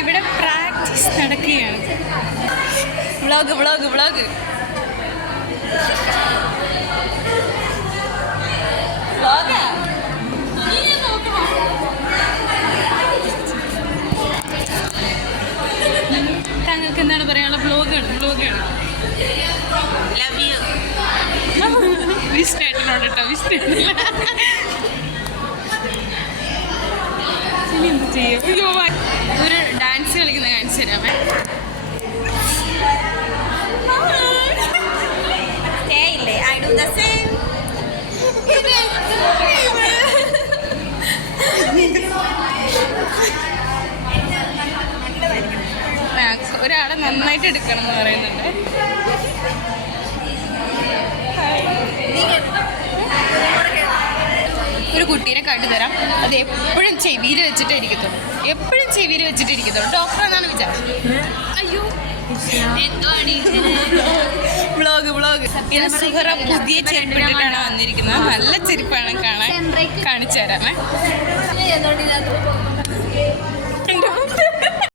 ഇവിടെ പ്രാക്ടീസ് നടക്കുകയാണ്. Vlog vlog vlog വ്ളോഗാ. താങ്കൾക്ക് എന്താണ് പറയാനുള്ള? വ്ളോഗാണ് വ്ളോഗാണ്. Love you. വിഷ്ണേട്ടനോട് കേട്ടോ, വിഷ്ണേട്ടനില്ല. ഇനി എന്ത് ചെയ്യും? ഒരു ഡാൻസ് കളിക്കുന്ന കാണിച്ചു തരാമേ. ഒരാളെ നന്നായിട്ട് എടുക്കണം എന്ന് പറയുന്നുണ്ട്. ഒരു കുട്ടീനെ കാട്ടിത്തരാം. അത് എപ്പോഴും ചെവിയിൽ വെച്ചിട്ടേ ഇരിക്കത്തുള്ളൂ, എപ്പോഴും ചെവിയിൽ വെച്ചിട്ട് ഇരിക്കത്തുള്ളൂ. ഡോക്ടർ എന്നാണ് വിചാരിച്ചത്. അയ്യോ വ്ളോഗ് വ്ളോഗ്. ഇത് സുഹറ പുതിയ ചെരുപ്പിട്ടിട്ടാണ് വന്നിരിക്കുന്നത്. നല്ല ചെരുപ്പാണ് കാണാൻ. കാണിച്ചു തരാമേ.